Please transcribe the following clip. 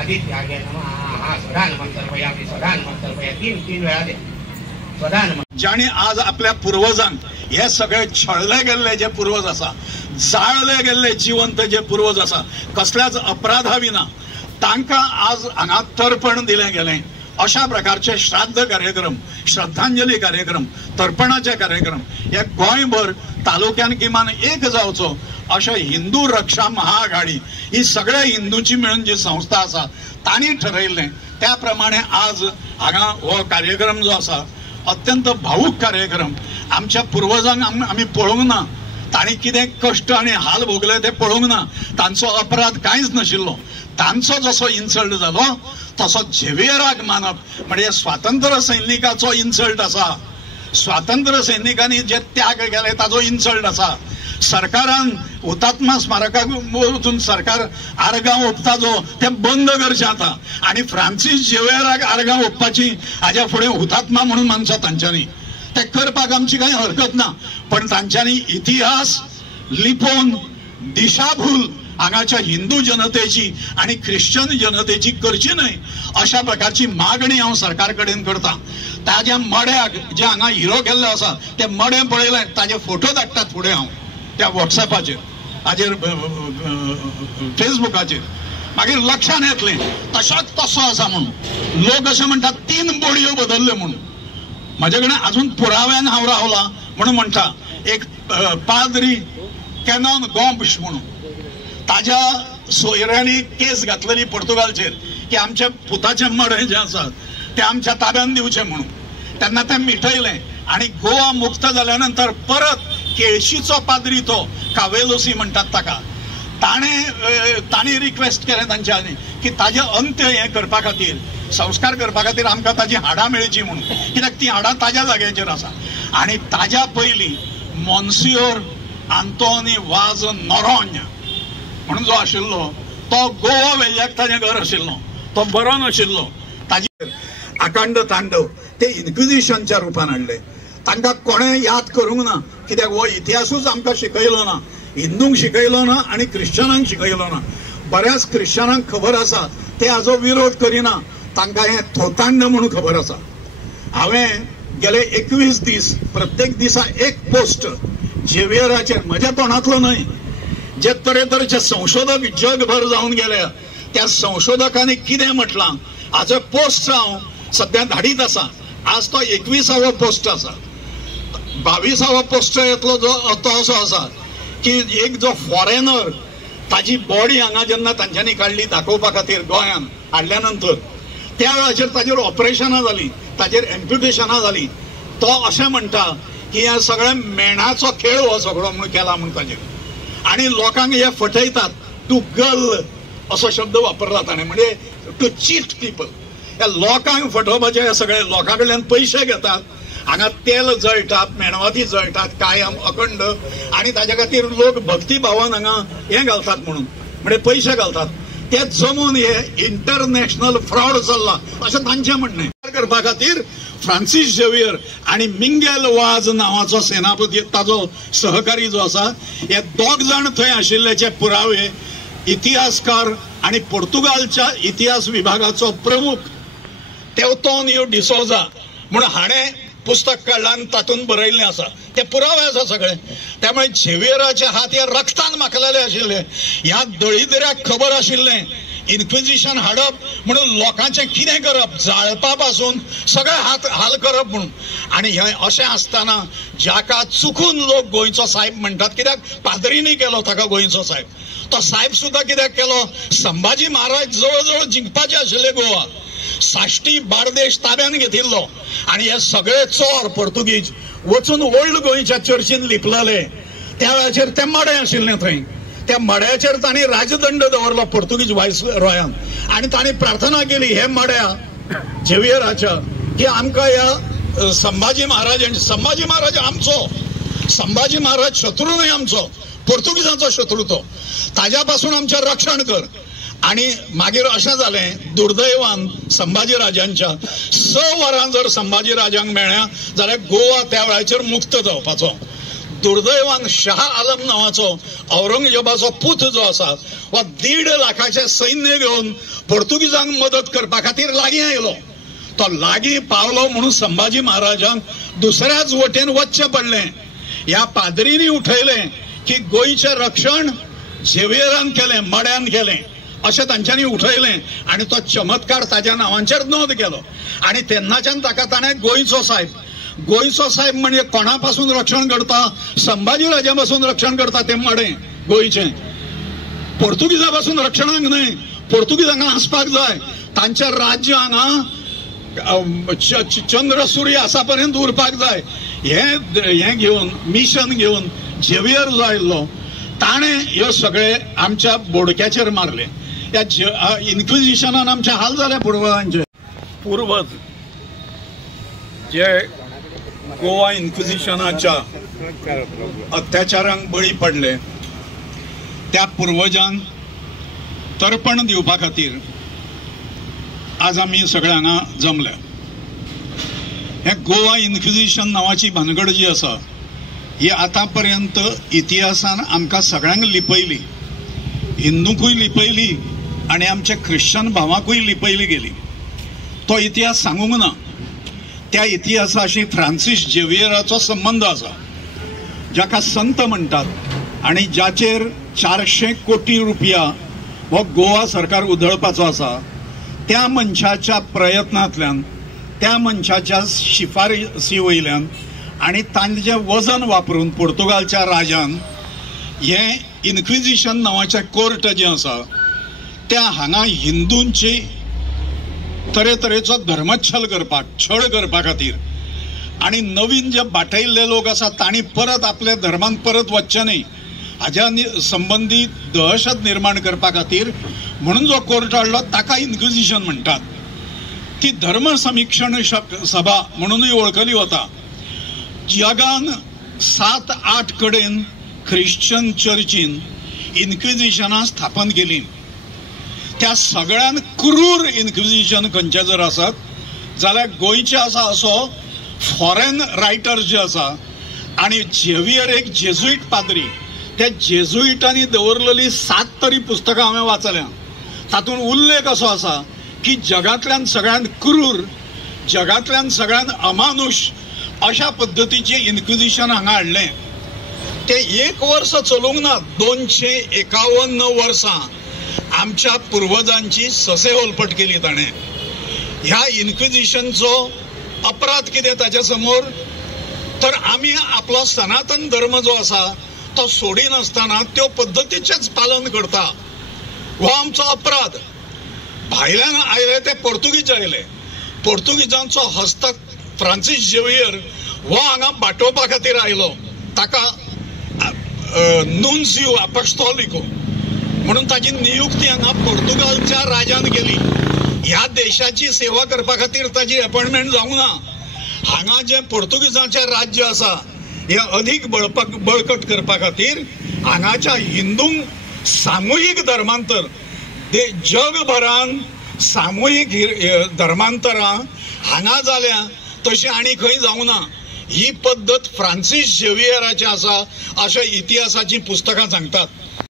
आदित्य आ गया हा स्वधान मंत्र आपली स्वधान मंत्र तीन वेळा दे स्वधान. ज्याने आज आपल्या पूर्वजांक हे सगळे छळले गेल्ले जे पूर्वज असा, जाळले गेल्ले जिवंत जे पूर्वज असा, कसल्याच अपराधा विना तांकां आज हांगा तर्पण दिलें गेलें. अशा प्रकारचे श्राद्ध कार्यक्रम, श्रद्धांजली कार्यक्रम, तर्पणाचे कार्यक्रम हे गोंयभर तालुक्यान किमान एक जावचो अशें हिंदू रक्षा महाआघाडी ही सगळ्या हिंदूची मिळून जी संस्था आसा तांणी ठरयल्लें. त्या प्रमाणे आज हांगा हो कार्यक्रम जो आसा अत्यंत भावूक कार्यक्रम. आमच्या पूर्वजांक आमी पळोवंक ना, तांणी कितें कश्ट आनी हाल भोगले ते पळोवंक ना. तांचो अपराध कांयच नाशिल्लो. तांचो जसो इन्सल्ट जालो तसो झेवियराक मानप म्हणजे स्वातंत्र्य सैनिकाचो इन्सल्ट आसा. स्वातंत्र्य सैनिकांनी जे त्याग केले ताचो इन्सल्ट आसा. सरकारान हुतात्मा स्मारकाक वचून सरकार आर्गां ओंपता जो ते बंद करचें आता. आनी फ्रांसीस झेवियराक आर्गां ओंपपाची हाज्या फुडें हुतात्मा म्हणून मानचो तांच्यांनी. ते करपाक आमची कांय हरकत ना, पण तांच्यांनी इतिहास लिपोवन दिशाभूल हांगाच्या हिंदू जनतेची आणि ख्रिश्चन जनतेची करची न्हय अशा प्रकारची मागणी हांव सरकार कडेन करता. ताज्या मड्याक जे हांगा हिरो केल्लो आसा ते मडे पळयले, ताजे फोटो धाडटात फुडें हांव त्या व्हॉट्सॅपाचेर, हाजेर फेसबुकाचेर. मागीर लक्षांत येतलें तशाच तसो आसा म्हणून. लोक अशें म्हणटात 3 बडयो बदलल्यो म्हणून. म्हाजे कडेन अजून पुराव्यान हांव रावला म्हणून म्हणटा. एक पाद्री कॅनॉन गॉम्ब्स म्हणून ताज्या सोयऱ्यांनी केस घातलेली पुर्तुगालचेर की आमच्या पुताचे मडे जे आसात ते आमच्या ताब्यान दिवचे म्हणून. तेन्ना ते मिटयलें आनी गोवा मुक्त जाल्या नंतर परत केळशीचो पाद्री तो कावेलोसी म्हणटात ताका, ताणी रिक्वेस्ट केलें तांच्यांनी की ताजे अंत्य हे करपा खातीर, संस्कार करपा खातीर आमकां ताजी हाडां मेळची म्हणून, कित्याक ती हाडां ताज्या जाग्याचेर आसा. आनी ताज्या पयलीं मॉन्सियोर आंतोनी वाज नोरोन्ह म्हणून जो आशिल्लो तो गोवा वेल्ल्याक ताजें घर आशिल्लो, तो बरो नाशिल्लो. ताजेर आकांड तांडव ते इन्क्विजिशनच्या रुपान हाडले. तांकां कोणें याद करूंक ना, कित्याक हो इतिहासूच आमकां शिकयलो ना, हिंदूंक शिकयलो ना आनी क्रिश्चनांक शिकयलो ना. बऱ्याच क्रिश्चनांक खबर आसा ते हाजो विरोध करिना, तांकां हें थोतांड म्हणून खबर आसा. हांवें गेले 21 दीस प्रत्येक दिसा एक पोस्ट झेवियराचेर, म्हज्या तोंडांतलो न्हय, जे तरेतरेचे संशोधक जगभर जावन गेले त्या संशोधकांनी कितें म्हटलां हाचो पोस्ट हांव सध्या धाडीत आसा. आज तो 21वा पोस्ट आसा. 22वा पोस्ट येतलो जो तो असो आसा की एक जो फॉरेनर ताजी बॉडी हांगा जेन्ना तांच्यांनी काडली दाखोवपा खातीर गोंयान हाडल्या नंतर त्या वेळाचेर ताजेर ऑपरेशनां जाली, ताजेर एम्प्युटेशनां जाली. तो अशें म्हणटा की हे सगळें मेणाचो खेळ हो सगळो म्हणून केला म्हणून ताजेर. आणि लोकांक हे फटयतात. टू गर्ल असो शब्द वापरला ताणें, म्हणजे टू चीट पीपल. ह्या लोकांक फटोवपाचे हे सगळे लोकां कडल्यान पयशे घेतात. हांगा तेल जळटात, मेणवाती जळटात कायम अखंड, आणि ताच्या खातीर लोक भक्ती भावान हांगा हे घालतात म्हणून, म्हणजे पयशे घालतात. ते जमून हे इंटरनॅशनल फ्रॉड चल्ला अशें तांचें म्हणणें. करपा खातीर फ्रांसीस झेवियर आणि मिंगेल वाज नावाचो सेनापती ताजो सहकारी जो आसा हे 2 जाण थंय आशिल्ल्याचे पुरावे इतिहासकार आणि पोर्तुगालच्या इतिहास विभागाचो प्रमुख तेवतोनियो डिसोजा म्हणून हाणें पुस्तक काडलां आनी तातूंत बरयल्लें आसा. ते पुरावे आसा सगळे. त्यामुळे झेवियराचे हात हे रक्तान माखलेले आशिल्ले. ह्या दळिद्र्याक खबर आशिल्लें इन्क्विजिशन हाडप म्हणून लोकांचे कितें करप, जाळपा पासून सगळे हाल करप म्हणून. आणि हे अशें आसतना जाका चुकून लोक गोंयचो साहेब म्हणटात, कित्याक पाद्रीनी केलो ताका गोंयचो साहेब, तो साहेब सुद्दां कित्याक केलो, संभाजी महाराज जवळ जवळ जिंकपाचे आशिल्ले गोवा, साश्टी बार्देश ताब्यान घेतिल्लो, आणि हे सगळे चोर पोर्तुगीज वचून ओल्ड गोंयच्या चर्चीन लिपलेले. त्या वेळाचेर ते मडे आशिल्ले थंय. त्या मड्याचेर तांणी राजदंड दवरलो पोर्तुगीज व्हायस रॉयान, आणि तांणी प्रार्थना केली हे मड्या झेवियराच्या की आमकां ह्या संभाजी महाराज आमचो, संभाजी महाराज शत्रू न्हय आमचो, पोर्तुगीजांचो शत्रू तो, ताज्या पासून आमचें रक्षण कर. आणि मागीर अशें जालें, दुर्दैवान संभाजी राजांच्या 6 वरां जर संभाजी राजांक मेळ्ळ्या जाल्यार गोवा त्या वेळाचेर मुक्त जावपाचो. दुर्दैवान शाह आलम नांवाचो औरंगजेबाचो पूत जो आसा हो 1.5 लाखाचें सैन्य घेवन पोर्तुगीजांक मदत करपा खातीर लागीं आयलो. तो लागीं पावलो म्हणून संभाजी महाराजांक दुसऱ्याच वटेन वचचें पडलें. ह्या पाद्रींनी उठयलें की गोंयचें रक्षण झेवियरान केलें, मड्यान केलें अशें तांच्यांनी उठयलें आनी तो चमत्कार ताज्या नांवांचेर नोंद केलो. आनी तेन्नाच्यान ताका ताणें गोंयचो साहेब म्हणजे कोणा पासून रक्षण करता, संभाजी राजा पासून रक्षण करता तें मडें गोंयचें, पोर्तुगीजां पासून रक्षणाक न्हय. पोर्तुगीजांक आसपाक जाय, तांचें राज्य हांगा चंद्र सूर्य आसा पर्यंत उरपाक जाय. हें घेवन मिशन घेवन झेवियर जो आयिल्लो ताणें ह्यो सगळे आमच्या बोडक्याचेर मारले. ह्या इन्क्विजिशनान आमचे हाल जाले पुर्वजांचे. पूर्वज जे गोवा इन्क्विजिशनाच्या अत्याचारांक बळी पडले त्या पुर्वजांक तर्पण दिवपा खातीर आज आमी सगळे हांगा जमले. हे गोवा इन्क्विजिशन नांवाची भानगड जी आसा ही आतापर्यंत इतिहासान आमकां सगळ्यांक लिपयली, हिंदूंकूय लिपयली आनी आमच्या ख्रिश्चन भावांकूय लिपयली गेली. तो इतिहास सांगूंक ना. त्या इतिहासाशी फ्रांसीस झेवियराचो संबंध आसा, जाका संत म्हणटात आनी जाचेर 400 कोटी रुपया हो गोवा सरकार उधळपाचो आसा. त्या मनशाच्या प्रयत्नांतल्यान, त्या मनशाच्या शिफारसी वयल्यान आनी तांचें वजन वापरून पोर्तुगालच्या राजान हे इन्क्विजिशन नांवाचें कोर्ट जें आसा त्या हांगा हिंदूंची तरेतरेचो धर्मच्छल करपाक, छळ करपा खातीर आनी नवीन जे बाटयल्ले लोक आसा तांणी परत आपल्या धर्मान परत वचचे न्हय हाज्या संबंदी दहशत निर्माण करपा खातीर म्हणून जो कोर्ट हाडलो ताका इन्क्विजिशन म्हणटात. ती धर्म समीक्षण सभा म्हणूनय वळखली वता. जगान 7-8 कडेन ख्रिश्चन चर्चीन इन्क्विजिशनां स्थापन केली. त्या सगळ्यान क्रूर इन्क्विजिशन खंयचे जर आसत जाल्यार गोंयचे आसा असो फॉरेन रायटर्स जे आसा आनी झेवियर एक जेजुईट पाद्री, त्या जेजुईटांनी दवरलेली 7 तरी पुस्तकां हांवें वाचल्या. तातूंत उल्लेख असो आसा की जगांतल्यान सगळ्यात क्रूर, जगांतल्यान सगळ्यात अमानुष अशा पद्धतीचे इन्क्विजिशन हांगा हाडलें. ते 1 वर्स चलूंक ना, 251 वर्सां आमच्या पुर्वजांची ससे होलपट केली ताणें. ह्या इन्क्विजिशनचो अपराध कितें ताच्या समोर, तर आमी आपलो सनातन धर्म जो आसा तो सोडिनासतना त्यो पद्धतीचेच पालन करता, हो आमचो अपराध. भायल्यान आयले ते पोर्तुगीज आयले, पोर्तुगीजांचो हस्तक फ्रांसीस झेवियर हो हांगा बाटोवपा खातीर आयलो. ताका नुन्सियो अपोस्टोलिको म्हणून ताची नियुक्ती हांगा पोर्तुगालच्या राजान केली. ह्या देशाची सेवा करपा खातीर ताची अपॉइंटमेंट जावंक ना. हांगा जे पोर्तुगीजांचें राज्य आसा हे अधिक बळकट करपा खातीर हांगाच्या हिंदूंक सामुहीक धर्मांतर, जगभरान सामुहीक धर्मांतरां हांगा जाल्या तशी आनी खंय जावंक ना. ही पद्धत फ्रांसीस झेवियराची आसा अशें इतिहासाची पुस्तकां सांगतात.